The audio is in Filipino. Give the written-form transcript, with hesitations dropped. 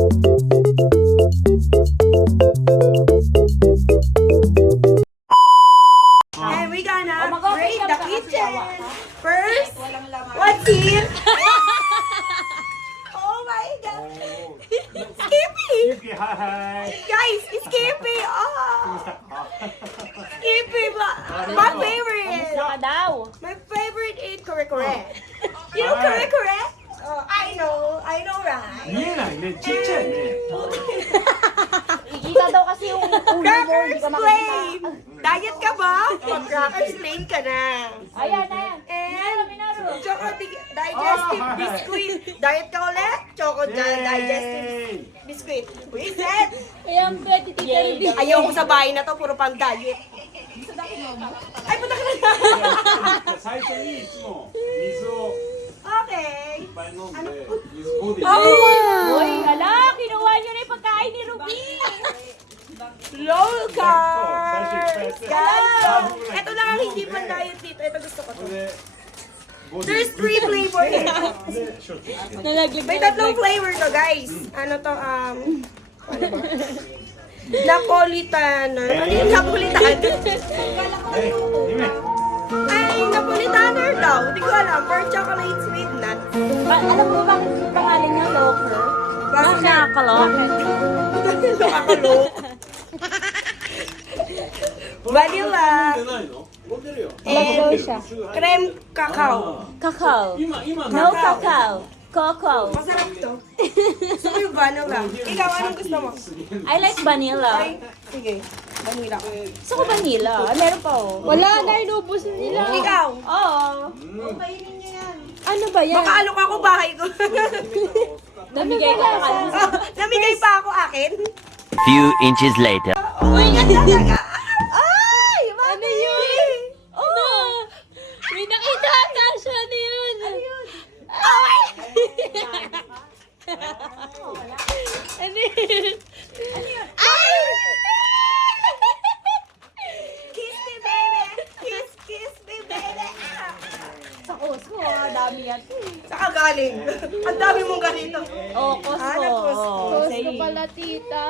And we gonna raid the kitchen. First, what's here? Oh my God. Skippy! Hi. Guys, Skippy! Oh! Skippy ba? My favorite! My favorite is kore-kore. You know kore-kore? Oh, I know, right? 見えないね。ちっちゃいね。 Ikita daw kasi yung ulo mo, hindi Crackers ka makikita. Flame! Diet ka ba? Mag-Crackers Flame ka na. Ayan, ayan. And Choco Digestive Biscuit. Diet ka ulit? Choco Digestive Biscuit. Reset! Ayan, pwede tita Ruby. Ayaw ko sa bahay na to, puro pang diet. Ay, puta ka na. 最初にいつも水を Okay. いっぱい飲んで、水ボディ Uy, hala, kinuha niyo na yung pagkain ni Ruby. Low carbs. 最初いっぱいやって Guys, ito lang ang hindi pang diet dito. Ito gusto ko to. でボディ There's 3 flavor here. でショット Nalaglag May tatlong flavor to, guys. Ano to, ano ba? Napolitano. Ano yung Napolitano? え、夢 Ay, Napolitano daw. Hindi ko alam. Or chocolate sweet nuts. Alam mo bakit yung pangalan niya, Locker? Bakit na? Nakakalok. Nakakalok. Vanilla. 飲んでないの飲んでるよ And siya. creme cacao. Cacao. 今 No cacao. Cocoa. Masarap to. Gusto ko yung vanilla. Ikaw, anong gusto mo? I like vanilla. Ay, sige. Vanilla. Gusto ko vanilla. Ah, meron pa oh. Wala na, inubos na nila. Ikaw. Oo. Kainin niyo yan. Ano ba yan? Baka alok ako bahay ko. Namigay ka na kayo. Namigay pa ako akin. Few inches later. Uy, ganda talaga. Ay! Ano yun? Oh! May nakita ka siya na yun. Ano yun? Ay! Ano yun? Ay! Kiss me, baby. Kiss me, baby. Sa Costco, dami yan. Saka galing. Ang dami mong ganito. Oh, Costco. Ah, nag-Costco. Oh, Gusto say. pala, tita.